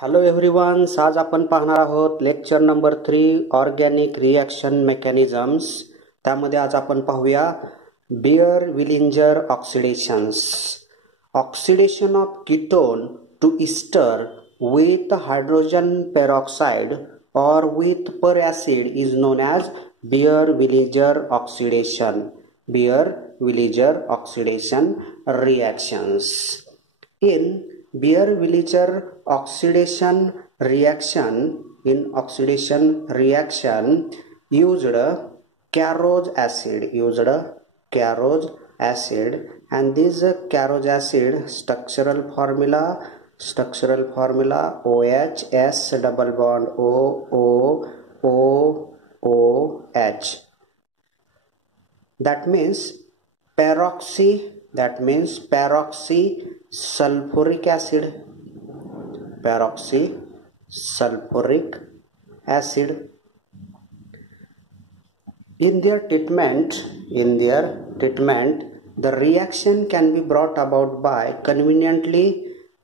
Hello everyone, आज आपण पाहणार आहोत lecture number 3 organic reaction mechanisms. त्यामध्ये आज आपण पाहूया Baeyer Villiger oxidations. Oxidation of ketone to ester with hydrogen peroxide or with peracid is known as Beer-Williger oxidation. Beer-Williger oxidation reactions. In Beer-Williger oxidation reaction, used Carroz acid, and this Carroz acid structural formula OHS double bond OOOH. That means peroxy sulfuric acid. In their treatment, the reaction can be brought about conveniently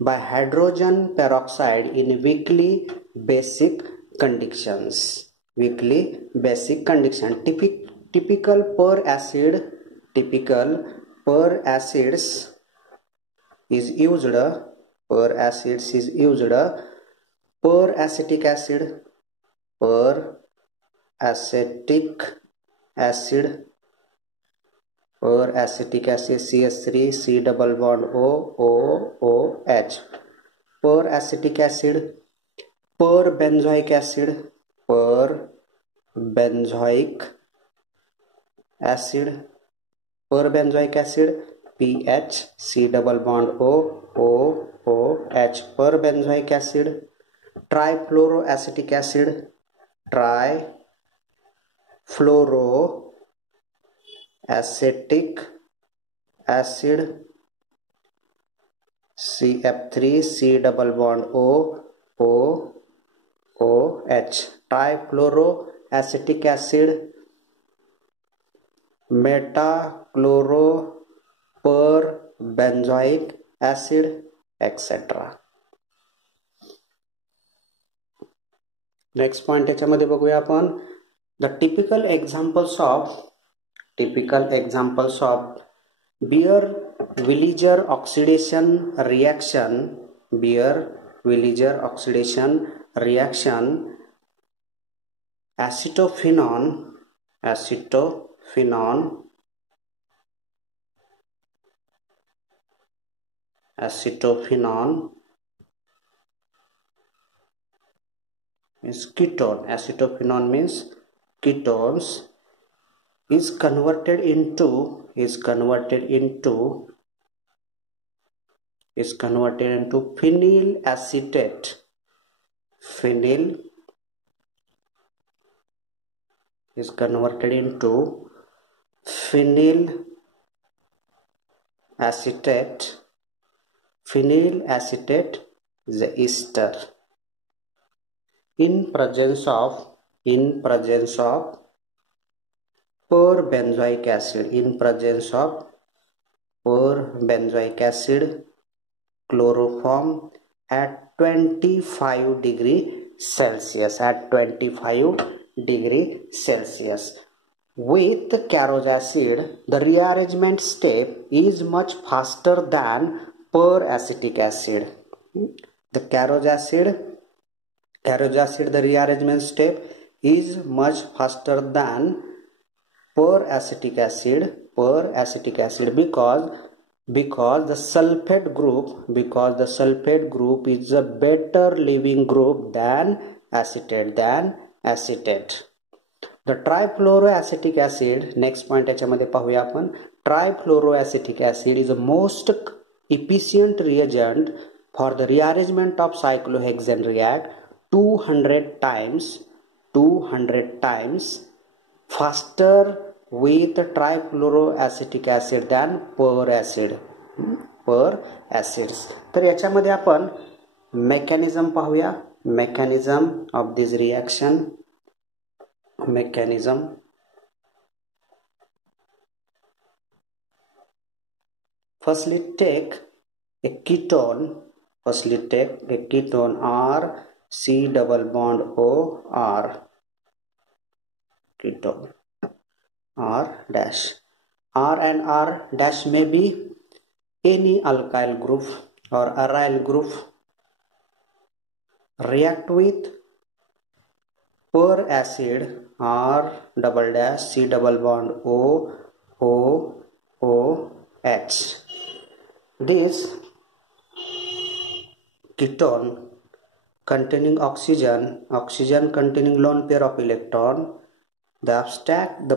by hydrogen peroxide in weakly basic conditions. Typical per acids is used. Per acetic acid, CH3 C double bond OOH. Per acetic acid, per benzoic acid, PH C double bond OOH. Per benzoic acid, trifluoroacetic acid, CF3 C double bond OOH. Trifluoroacetic acid, metachloroperbenzoic acid, etc. Next point याच्यामध्ये बघूया आपण the typical examples of Beer-Williger oxidation reaction. Acetophenone means ketone. Acetophenone means ketones is converted into phenyl acetate. Phenyl acetate is the ester. In presence of perbenzoic acid, chloroform at 25 degree Celsius. With Carroz acid, the rearrangement step is much faster than peracetic acid. The Carroz acid, the rearrangement step is much faster than peracetic acid because the sulfate group is a better leaving group than acetate. The trifluoroacetic acid, next point याच्यामध्ये पाहूया आपण. Trifluoroacetic acid is the most efficient reagent for the rearrangement of cyclohexane react 200 times faster with trifluoroacetic acid than per acids. तर याच्यामध्ये आपण मेकॅनिझम पाहूया. Mechanism of this reaction. Firstly, take a ketone Firstly take a ketone R, C double bond O, R, ketone, R dash. R and R dash may be any alkyl group or aryl group. React with per acid R double dash C double bond O, O, O, H. This ketone containing oxygen containing lone pair of electron, they abstract the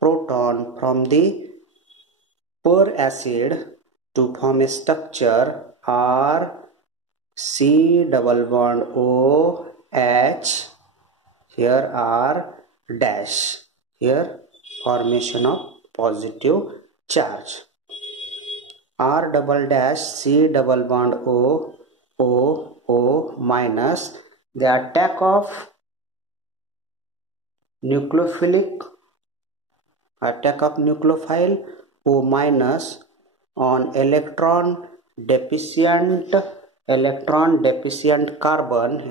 proton from the per acid to form a structure R, C double bond O, H, here R dash, here formation of positive charge. R double dash C double bond O, O, O minus, the attack of nucleophile O minus on electron deficient carbon,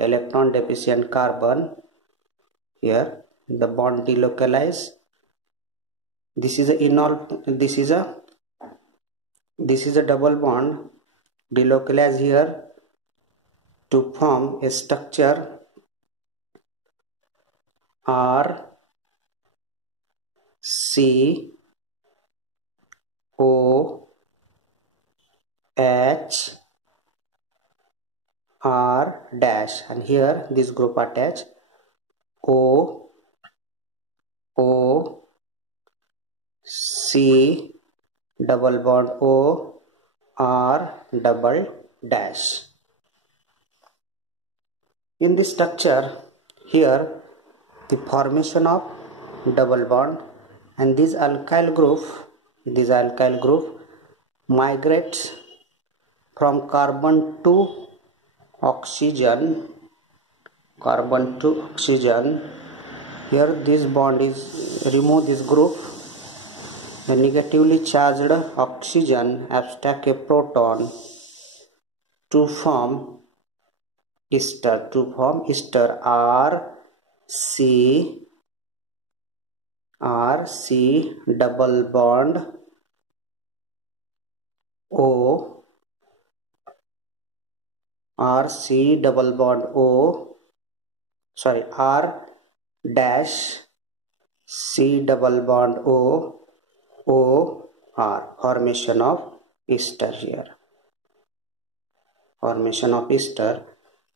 here the bond delocalize. This is a double bond delocalize here to form a structure R, C, O, H, R dash, and here this group attach O, O, C double bond O, R double dash. In this structure, here the formation of double bond, and this alkyl group migrates from carbon to oxygen. Here this bond is remove this group. The negatively charged oxygen abstract a proton to form ester R, C double bond O, R dash C double bond O, O, R, formation of ester here.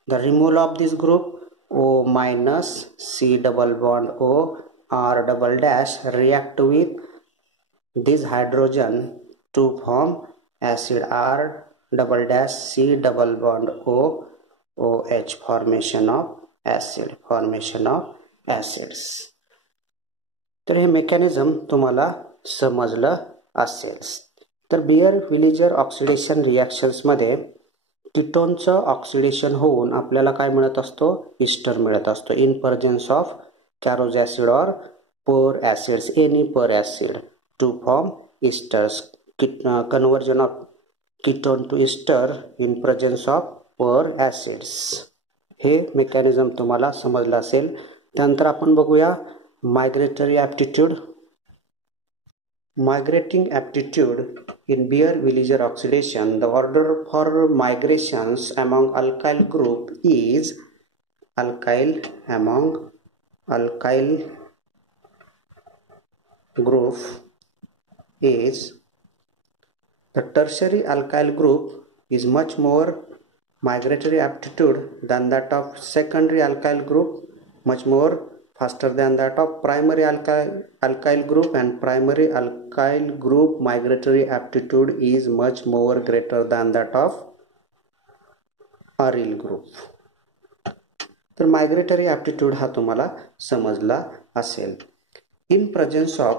The removal of this group O minus C double bond O, R double dash react with this hydrogen to form acid R double dash C double bond O, OH, formation of acids. तर हे mechanism तुम्हाला समजलं असेल. तर बियर-व्हिलिजर oxidation reactions मध्ये कीटोनचं ऑक्सिडेशन होऊन आपल्याला काय मिळत असतो, इस्टर मिळत असतो in presence of Caro's acid or per acids, any per acid to form esters. Conversion of ketone to ester in presence of per acids. हे मेकॅनिझम तुम्हाला समजलं असेल. त्यानंतर आपण बघूया migratory aptitude. Migrating aptitude in Beer-Villiger oxidation, the order for migrations among alkyl group is the tertiary alkyl group is much more migratory aptitude than that of secondary alkyl group, much more faster than that of primary alkyl group, and primary alkyl group migratory aptitude is much more greater than that of aryl group. तर migratory aptitude हा तुम्हाला समजला असेल. In presence of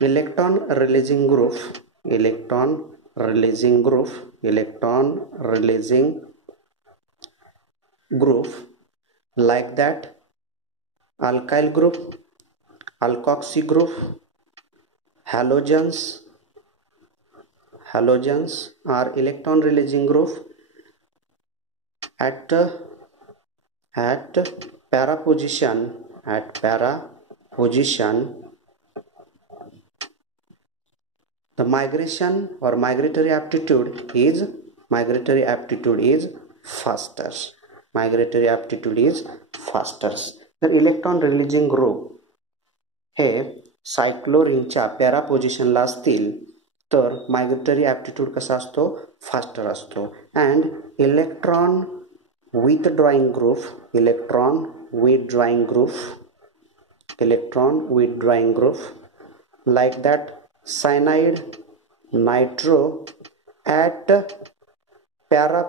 electron releasing group like that alkyl group, alkoxy group, halogens, halogens are electron releasing group at para position. The migration or migratory aptitude is faster. तर electron releasing group हे सायक्लोरीनच्या पॅरा पोझिशनला असतील तर migratory aptitude कसा असतो, फास्टर असतो. And electron withdrawing group like that cyanide, nitro at para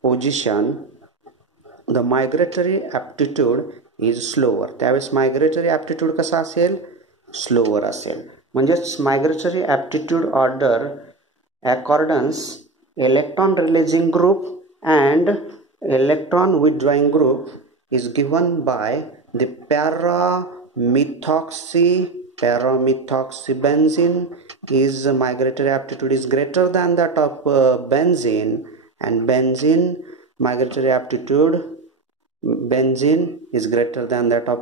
position the migratory aptitude is slower. त्यावेळेस migratory aptitude कसा असेल, स्लोअर असेल. म्हणजेच migratory aptitude order accordance electron releasing group and electron withdrawing group is given by the paramethoxybenzene is migratory aptitude is greater than that of benzene, and benzene migratory aptitude is greater than that of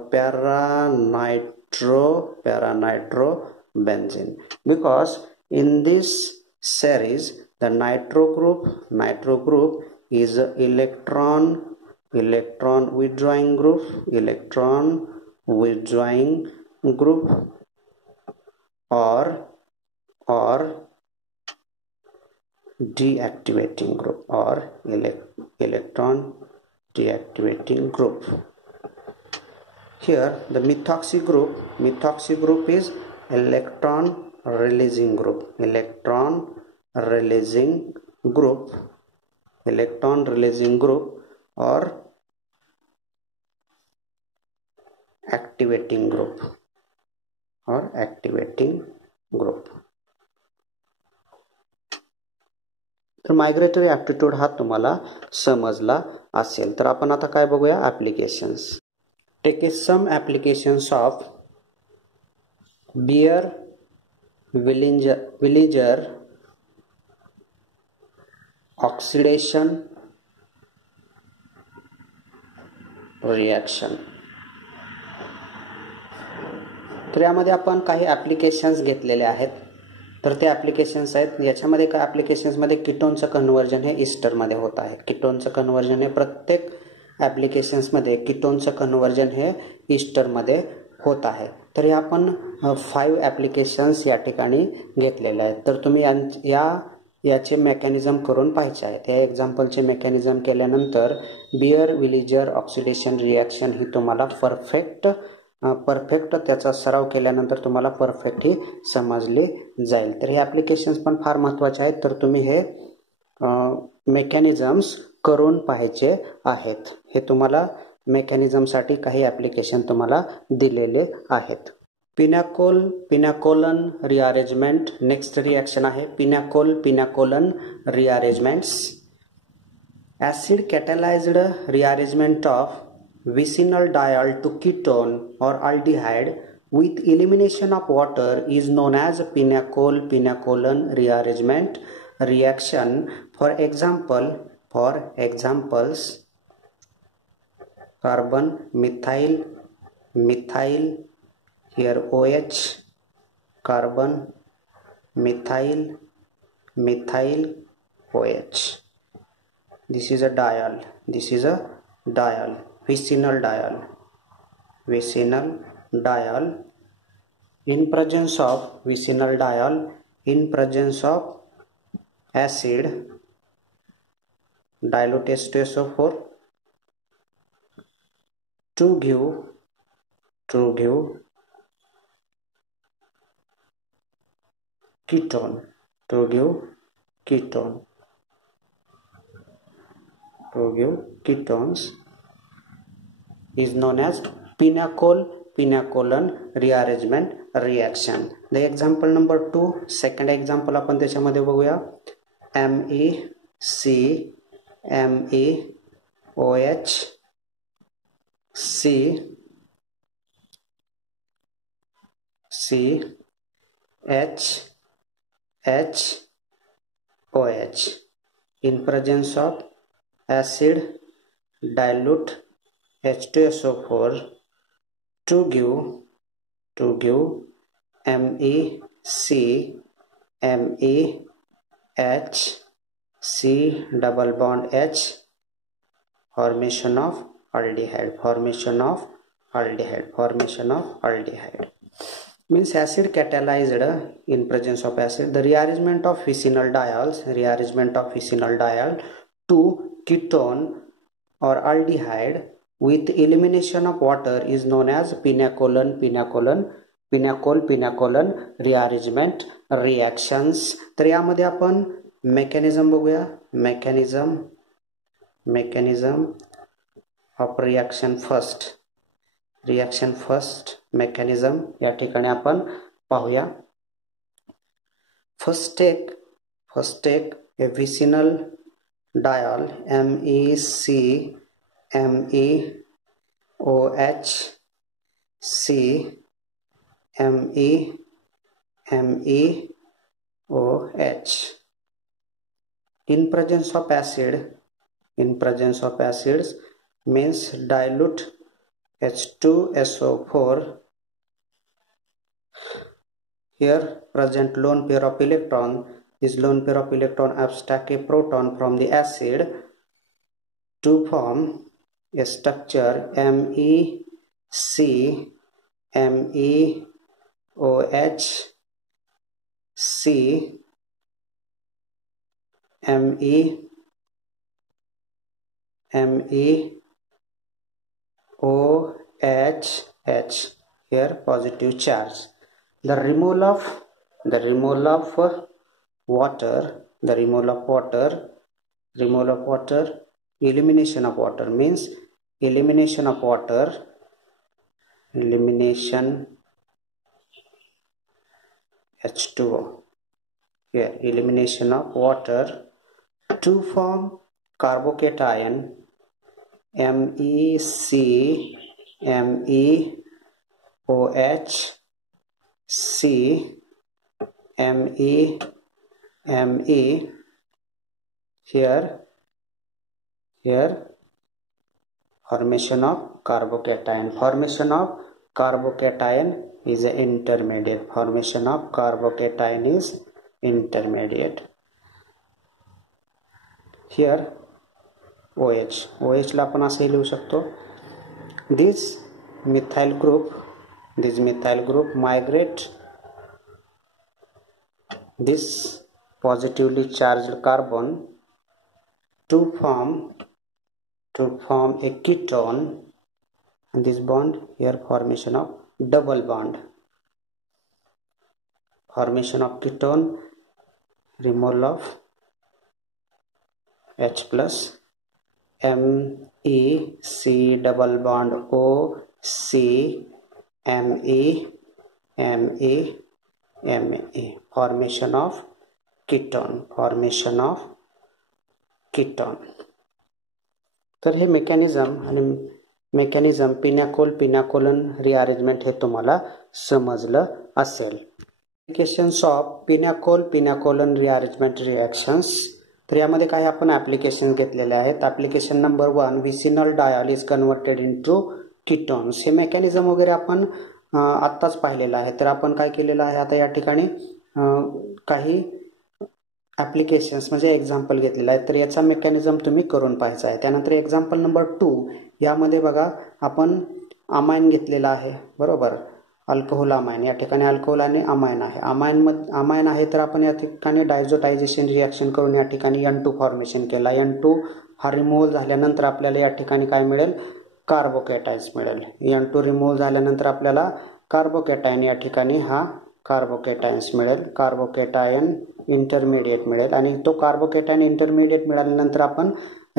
paranitrobenzene, because in this series the nitro group is electron withdrawing group or deactivating group or electron deactivating group. Here the methoxy group is electron releasing group or activating group. तर migratory aptitude हा तुम्हाला समजला असेल. तर आपण आता काय बघूया, applications. Take some applications of Baeyer Villiger oxidation reaction. तर यामध्ये आपण काही ॲप्लिकेशन्स घेतलेले आहेत. तर ते ॲप्लिकेशन्स आहेत. याच्यामध्ये काय ॲप्लिकेशन्समध्ये कीटोनचं कन्व्हर्जन हे ईस्टरमध्ये होत आहे. कीटोनचं कन्व्हर्जन हे प्रत्येक ॲप्लिकेशन्समध्ये कीटोनचं कन्व्हर्जन हे ईस्टरमध्ये होत आहे. तर हे आपण 5 ॲप्लिकेशन्स या ठिकाणी घेतलेले आहेत. तर तुम्ही याचे मेकॅनिझम करून पाहिजे आहे. त्या एक्झाम्पलचे मेकॅनिझम केल्यानंतर बियर विलिजर ऑक्सिडेशन रिॲक्शन ही तुम्हाला परफेक्ट त्याचा सराव केल्यानंतर तुम्हाला परफेक्ट ही समजली जाईल. तर हे ॲप्लिकेशन्स पण फार महत्त्वाचे आहेत. तर तुम्ही हे मेकॅनिझम्स करून पाहायचे आहेत. हे तुम्हाला मेकॅनिझमसाठी काही ॲप्लिकेशन तुम्हाला दिलेले आहेत. पिनॅकोलन रिअरेंजमेंट नेक्स्ट रिॲक्शन आहे. Pinacolone rearrangements. Acid catalysed rearrangement of vicinal diol to ketone or aldehyde with elimination of water is known as pinecolan rearrangement reaction. For examples, carbon methyl here OH, carbon methyl OH. This is a diol. Vicinal diol. In presence of vicinal diol, in presence of acid, dilute H2SO4 to give ketone, ketones is known as pinecolan rearrangement reaction. The example number 2, second example आपण त्याच्यामध्ये बघूया. MEOH C HHOH. In presence of acid, dilute H2SO4 to give MECMEH C double bond H, formation of aldehyde. Means acid catalyzed in presence of acid. The rearrangement of phenol diols to ketone or aldehyde with elimination of water is known as pinacolon rearrangement reactions. तर यामध्ये आपण mechanism बघूया. Mechanism of reaction first mechanism या ठिकाणी आपण पाहूया. First take a vicinal diol MECMEOH C MEMEOH. In presence of acids means dilute H2SO4. Here present lone pair of electron. This lone pair of electron abstract a proton from the acid to form a structure MECMEOH C MEMEOH. Here positive charge. The removal of water, elimination of water means elimination H2O. Here elimination of water to form carbocation MECMEOH C MEME. Here formation of carbocation. Is an intermediate. Here OH ला आपण असे लिहू शकतो. This methyl group migrate this positively charged carbon to form a ketone, and this bond here formation of double bond. Formation of ketone, removal of H plus MEC double bond O C MEME. Formation of ketone. तर हे मेकॅनिझम पिनाकोलन रिअरेंजमेंट हे तुम्हाला समजलं असेल. Applications of pinacolone rearrangement reactions. तर यामध्ये काही आपण application घेतलेले आहेत. Application number 1, vicinal diol is converted into ketones. हे मेकॅनिझम वगैरे आपण आत्ताच पाहिलेलं आहे. तर आपण काय केलेलं आहे, आता या ठिकाणी काही ॲप्लिकेशन्स म्हणजे एक्झाम्पल घेतलेलं आहे. तर याचा मेकॅनिझम तुम्ही करून पाहायचा आहे. त्यानंतर एक्झाम्पल नंबर 2 यामध्ये बघा आपण अमाइन घेतलेला आहे, बरोबर. अल्कोहोल अमाइन, या ठिकाणी अल्कोहोल आणि अमाइन आहे. अमाइन आहे तर आपण या ठिकाणी डायझोटायझेशन रिॲक्शन करून या ठिकाणी N2 फॉर्मेशन केला. N2 हा रिमूव्हल झाल्यानंतर आपल्याला या ठिकाणी काय मिळेल, कार्बोकॅटायन्स मिळेल. N2 रिमूव्ह झाल्यानंतर आपल्याला कार्बोकॅटायन या ठिकाणी हा कार्बोकॅटायन्स मिळेल, कार्बोकॅटायन इंटरमिडिएट मिळेल. आणि तो कार्बोकॅटायन इंटरमिडिएट मिळाल्यानंतर आपण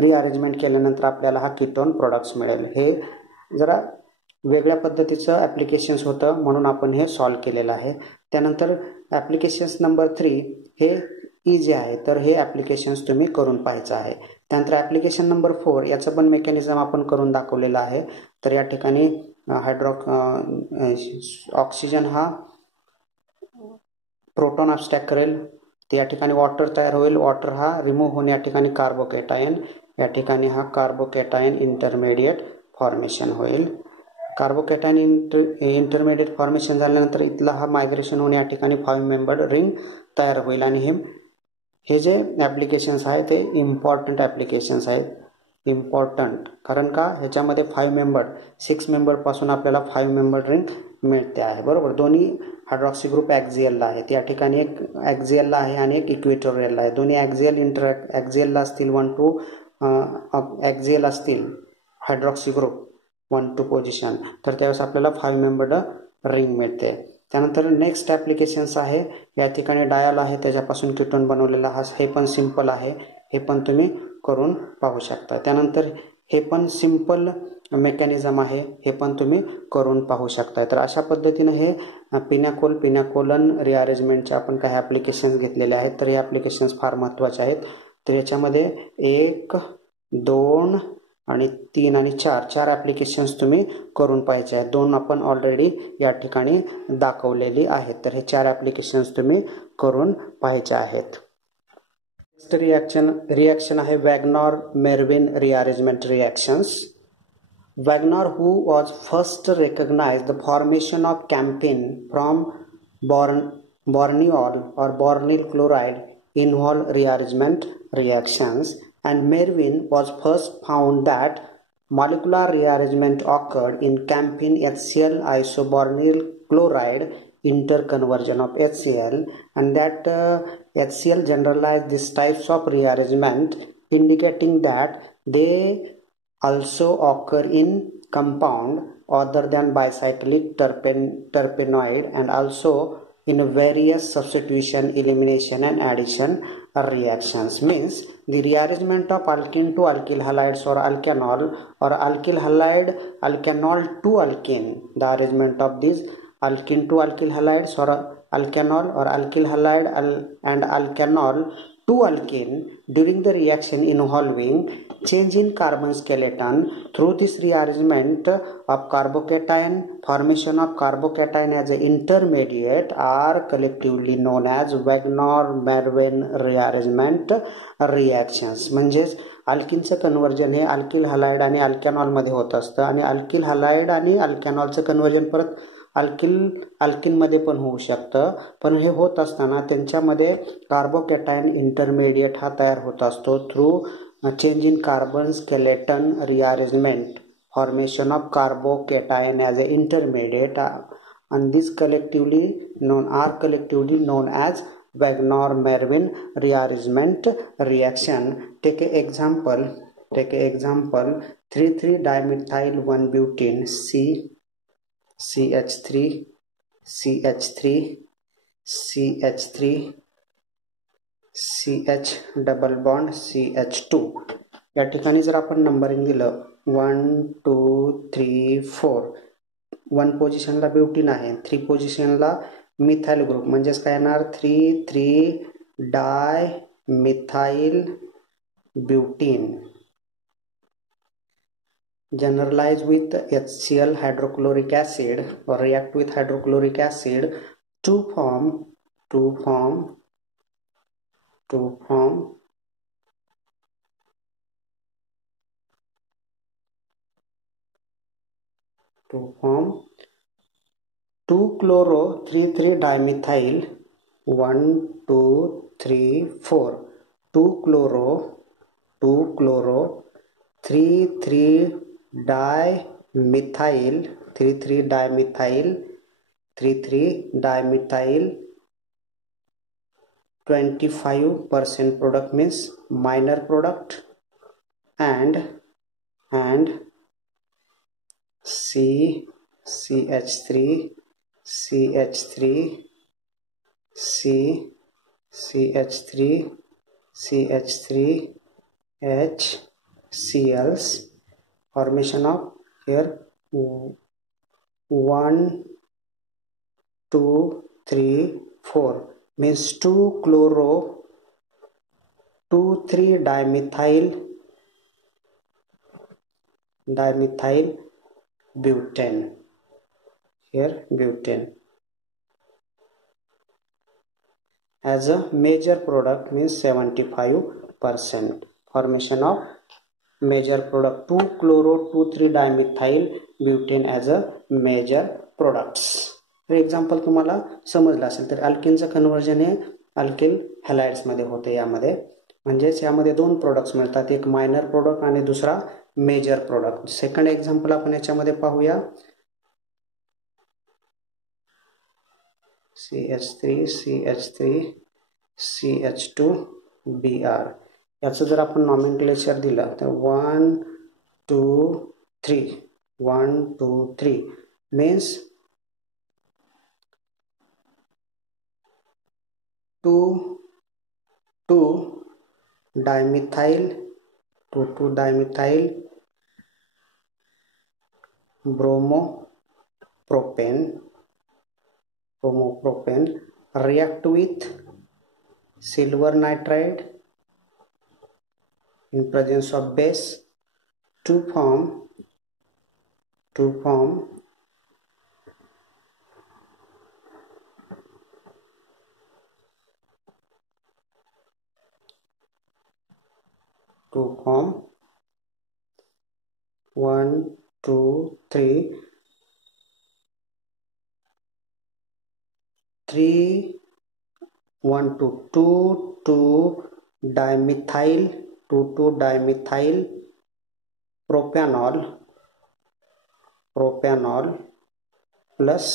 रिअरेंजमेंट केल्यानंतर आपल्याला हा कीटोन प्रोडक्ट्स मिळेल. हे जरा वेगळ्या पद्धतीचं ॲप्लिकेशन्स होतं म्हणून आपण हे सॉल्व्ह केलेलं आहे. त्यानंतर ॲप्लिकेशन्स नंबर 3 हे इझी आहे, तर हे ॲप्लिकेशन्स तुम्ही करून पाहायचं आहे. त्यानंतर ॲप्लिकेशन नंबर 4 याचं पण मेकॅनिझम आपण करून दाखवलेलं आहे. तर या ठिकाणी ऑक्सिजन हा प्रोटॉन अबस्ट्रॅक्ट करेल, तर या ठिकाणी वॉटर तयार होईल. वॉटर हा रिमूव्ह होऊन या ठिकाणी कार्बोकॅटायन, या ठिकाणी हा कार्बोकॅटायन इंटरमिडिएट फॉर्मेशन होईल. कार्बोकॅटायन इंटरमिडिएट फॉर्मेशन झाल्यानंतर इथला हा मायग्रेशन होऊन या ठिकाणी 5 मेंबर्ड रिंग तयार होईल. आणि हे जे ॲप्लिकेशन्स आहेत ते इम्पॉर्टंट ॲप्लिकेशन्स आहेत. इम्पॉर्टंट कारण का, ह्याच्यामध्ये 5 मेंबर 6 मेंबरपासून आपल्याला 5 मेंबर रिंग मिळते आहे. बरोबर. दोन्ही हायड्रॉक्सी ग्रुप ॲक्झियलला आहेत. या ठिकाणी एक ॲक्झियलला आहे आणि एक इक्वेटोरियलला आहे. दोन्ही ॲक्झियलला असतील 1 to ॲक्झियल असतील हायड्रॉक्सी ग्रुप 1 to पोझिशन, तर त्यावेळेस आपल्याला 5 मेंबर्ड रिंग मिळते. त्यानंतर नेक्स्ट ॲप्लिकेशन्स आहे, या ठिकाणी डायल आहे, त्याच्यापासून कीटोन बनवलेला हा, हे पण सिम्पल आहे, हे पण तुम्ही करून पाहू शकता. त्यानंतर हे पण सिम्पल मेकॅनिझम आहे, हे पण तुम्ही करून पाहू शकता. तर अशा पद्धतीनं हे पिनॅकोलन रिअरेंजमेंटचे आपण काही ॲप्लिकेशन्स घेतलेले आहेत. तर हे ॲप्लिकेशन्स फार महत्त्वाचे आहेत. तर याच्यामध्ये 1, 2 आणि 3 आणि 4 ॲप्लिकेशन्स तुम्ही करून पाहिजे आहेत. 2 आपण ऑलरेडी या ठिकाणी दाखवलेली आहेत. तर हे 4 ॲप्लिकेशन्स तुम्ही करून पाहिजे आहेत. रिॲक्शन आहे Wagner Meerwein rearrangement reactions. Wagner, who was first recognized the formation of campin from borneol or bornyl chloride involve rearrangement reactions, and Mervin was first found that molecular rearrangement occurred in campin HCl isobornyl chloride interconversion of HCl, and that HCl generalized these types of rearrangement, indicating that they also occur in compound other than bicyclic terpenoid, and also in various substitution, elimination and addition reactions. Means the rearrangement of alkene to alkyl halides or alkanol, or alkyl halide alkanol to alkene, the arrangement of these alkene to alkyl halides or alkanol, or alkyl halide and alkanol to alkene during the reaction involving change in carbon skeleton. Through this rearrangement of carbocation, formation of carbocation as an intermediate are collectively known as Wagner-Mervin rearrangement reactions. म्हणजेच अल्किनचं कन्वर्जन हे alkyl halide आणि अल्कॅनॉलमध्ये होत असतं, आणि alkyl halide आणि अल्कॅनॉलचं कन्वर्जन परत अल्किनमध्ये पण होऊ शकतं. पण हे होत असताना त्यांच्यामध्ये कार्बोकॅटायन इंटरमिडिएट हा तयार होत असतो through change in carbon skeleton rearrangement, formation of carbocation as an intermediate, and this collectively known as Wagner-Mervin rearrangement reaction. Take an example 3,3-dimethyl 1-butene CH3 CH double bond CH2. या ठिकाणी जर आपण नंबरिंग दिलं 1 2 3 4, 1 पोझिशनला ब्युटीन आहे, 3 पोझिशनला मिथाइल ग्रुप, म्हणजेच काय येणार 3,3-डायमिथाइल butene, generalize with HCl hydrochloric acid or react with hydrochloric acid to form 2-chloro 3,3-dimethyl 1 2 3 4, 2-chloro 3,3-dimethyl 25% product means minor product, and CH3 HCl's, formation of here 1 2 3 4 means 2-chloro 2,3-dimethyl butane, here butane. as a major product means 75%. Formation of major product 2-chloro-2,3-dimethyl butane as a major products. हे example तुम्हाला समजलं असेल तर अल्किनचं कन्व्हर्जन हे अल्किल हॅलाइड्स मध्ये होते. यामध्ये म्हणजेच यामध्ये दोन प्रोडक्ट्स मिळतात, एक मायनर प्रोडक्ट आणि दुसरा मेजर प्रोडक्ट. सेकंड एक्झाम्पल आपण याच्यामध्ये पाहूया. CH3 CH3 CH2 Br. याचं जर आपण नॉमेनक्लेचर दिलं तर 1 2 3 1 2 3 means 2,2-dimethyl 2,2-dimethyl bromopropane react with silver nitride in presence of base to form 1 2 3 1 2 2,2-dimethyl 2,2-dimethyl propanol plus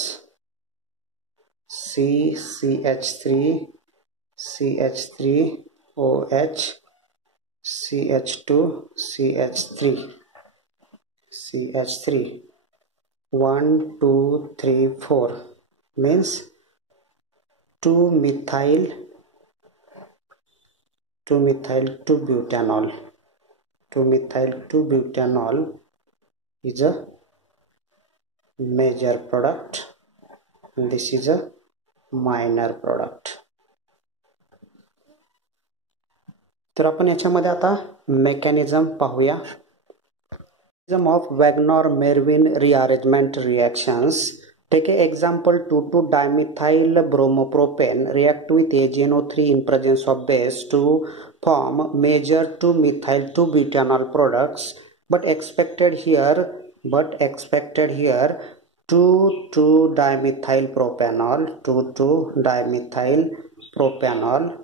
CH3OH CH2 CH3 1 2 3 4 means 2-methyl 2-butanol. 2-methyl 2-butanol is a major product and this is a minor product. तर आपण याच्यामध्ये आता मेकॅनिझम पाहूया. Mechanism of Wagner-Merwin rearrangement reactions. Take an example 2,2-dimethyl bromopropane react with AgNO3 in presence of base to form major 2-methyl 2-butanol products, but expected here 2,2-dimethyl propanol,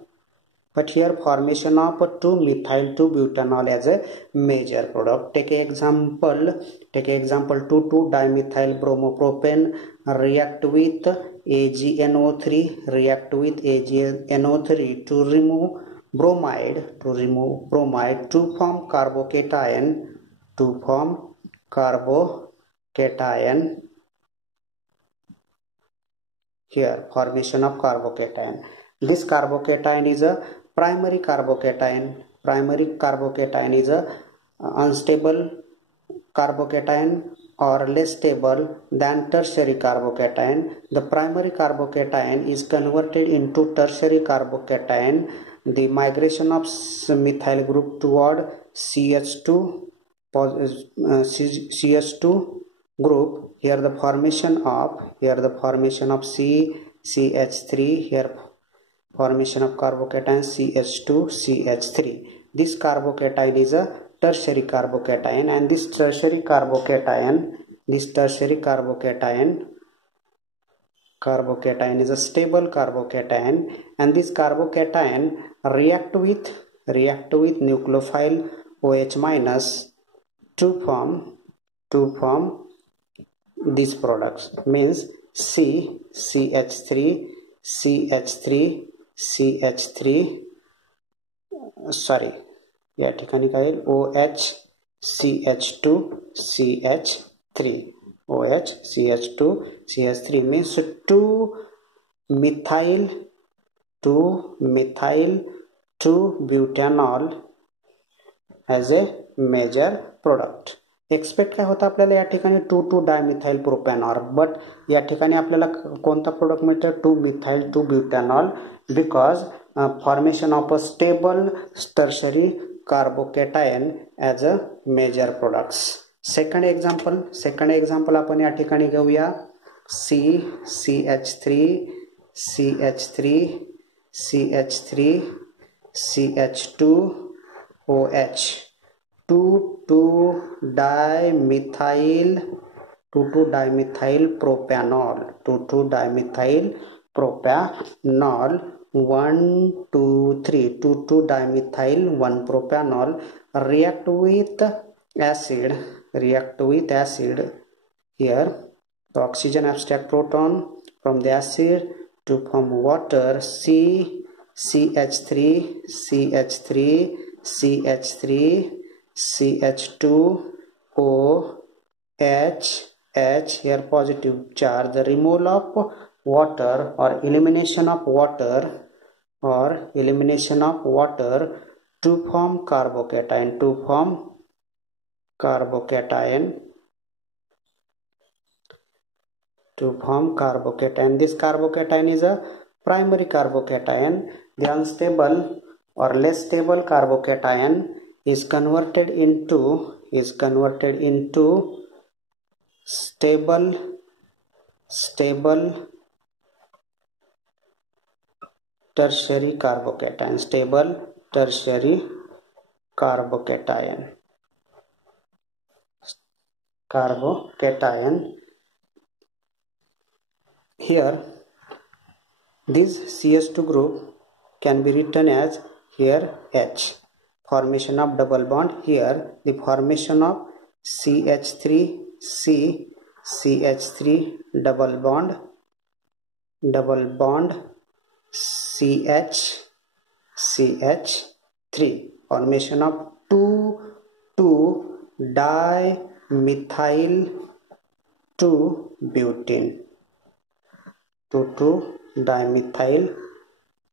but here formation of 2-methyl 2-butanol as a major product. Take an example 2,2-dimethyl bromopropane react with AgNO3 to remove bromide to form carbocation here formation of carbocation. This carbocation is a primary carbocation is a unstable carbocation or less stable than tertiary carbocation. The primary carbocation is converted into tertiary carbocation. The migration of methyl group toward CH2 group. Here the formation of CH3. Here formation of carbocation CH2CH3. This carbocation is a tertiary carbocation, and this tertiary carbocation is a stable carbocation, and this carbocation react with nucleophile OH minus to form these products, means या ठिकाणी काय येईल OH CH2 CH3 OH CH2 CH3 means 2-methyl 2-butanol as a major product. Expect काय होतं आपल्याला या ठिकाणी 2,2-dimethyl propanol, but या ठिकाणी आपल्याला कोणता प्रोडक्ट मिळतं 2-methyl 2-butanol because formation of a stable tertiary carbocation as a major products. Second example आपण या ठिकाणी घेऊया. CH3 CH3 CH2OH 2,2-dimethyl propanol 1 2 3 2,2-dimethyl 1-propanol react with acid here. The oxygen abstract proton from the acid to form water CH3 CH2OH here positive charge. The removal of water or elimination of water to form carbocation This carbocation is a primary carbocation. The unstable or less stable carbocation is converted into stable tertiary carbocation. Here this CH2 group can be written as here H, formation of double bond. Here the formation of CH3 double bond CH3, formation of 2,2-dimethyl 2-butene 2,2-dimethyl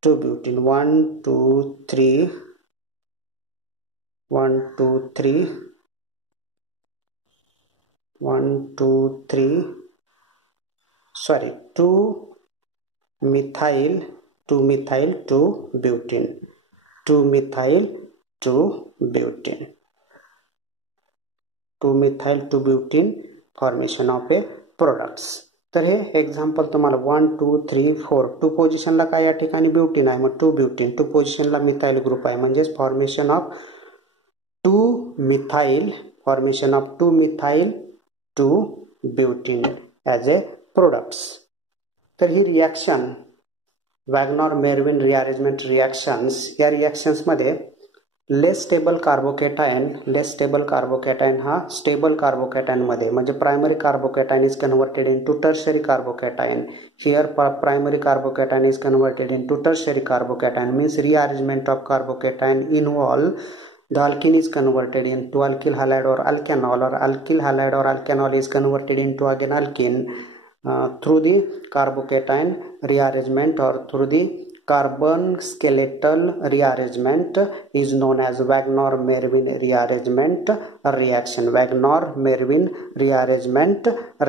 2-butene 1 2 3 2-methyl 2-butene 2-methyl 2-butene formation of a products. तर हे example तुम्हाला 1 2 3 4 2 पोझिशनला काय या ठिकाणी ब्युटीन आहे, मग 2 ब्युटीन 2 पोझिशनला methyl group आहे, म्हणजे फॉर्मेशन ऑफ 2 मिथाइल 2 ब्युटीन ॲज ए प्रोडक्ट्स. तर ही रिॲक्शन वॅगनॉर मेरविन रिअरेंजमेंट रिॲक्शन्स, या रिॲक्शन्समध्ये लेस स्टेबल कार्बोकॅटायन हा स्टेबल कार्बोकॅटायन मध्ये, म्हणजे primary carbocation is converted into tertiary carbocation. Here primary carbocation is converted into tertiary carbocation, means rearrangement of carbocation involve the alkene is converted into alkyl halide or alkanol, or alkyl halide or alkanol is converted into again alkene through the carbocation rearrangement or through the carbon skeletal rearrangement is known as Wagner-Merwin rearrangement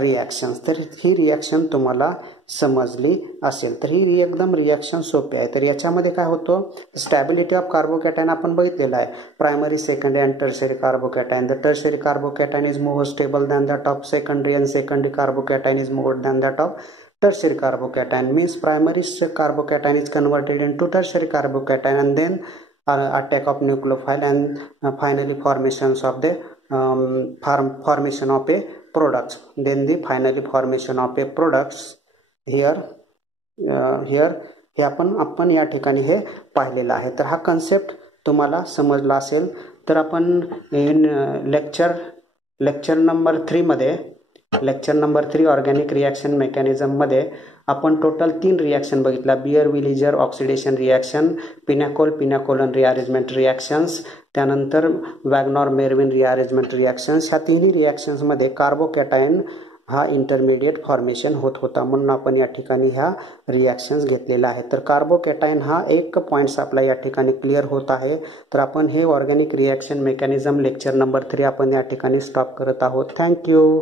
reactions. तर ही रिॲक्शन तुम्हाला समजली असेल. तर ही एकदम रिॲक्शन सोपी आहे. तर याच्यामध्ये काय होतं, स्टॅबिलिटी ऑफ कार्बोकॅटायन आपण बघितलेला आहे, primary secondary and tertiary carbocation. The tertiary carbocation is more stable than that of secondary, and secondary carbocation is more than that of tertiary carbocation. Means primary carbocation is converted into tertiary carbocation, and then attack of nucleophile, and finally formations of the formation of a products. Then the finally formation of a products. Here हे आपण या ठिकाणी हे पाहिलेलं आहे. तर हा कन्सेप्ट तुम्हाला समजला असेल. तर आपण lecture number 3 organic reaction mechanism मध्ये आपण टोटल 3 रिॲक्शन बघितला. Baeyer Villiger oxidation reaction, pinacolone rearrangement reactions, त्यानंतर वॅगनॉर मेरविन रिअरेंजमेंट रिॲक्शन्स. ह्या तिन्ही रिॲक्शन्स मध्ये कार्बोकॅटायन हा इंटरमिडिएट फॉर्मेशन होत होता, म्हणून आपण या ठिकाणी ह्या रिॲक्शन्स घेतलेल्या आहेत. तर कार्बोकॅटायन हा एक पॉइंट्स आपला या ठिकाणी क्लिअर होत आहे. तर आपण हे organic reaction mechanism lecture number 3 आपण या ठिकाणी स्टॉप करत आहोत. थँक्यू.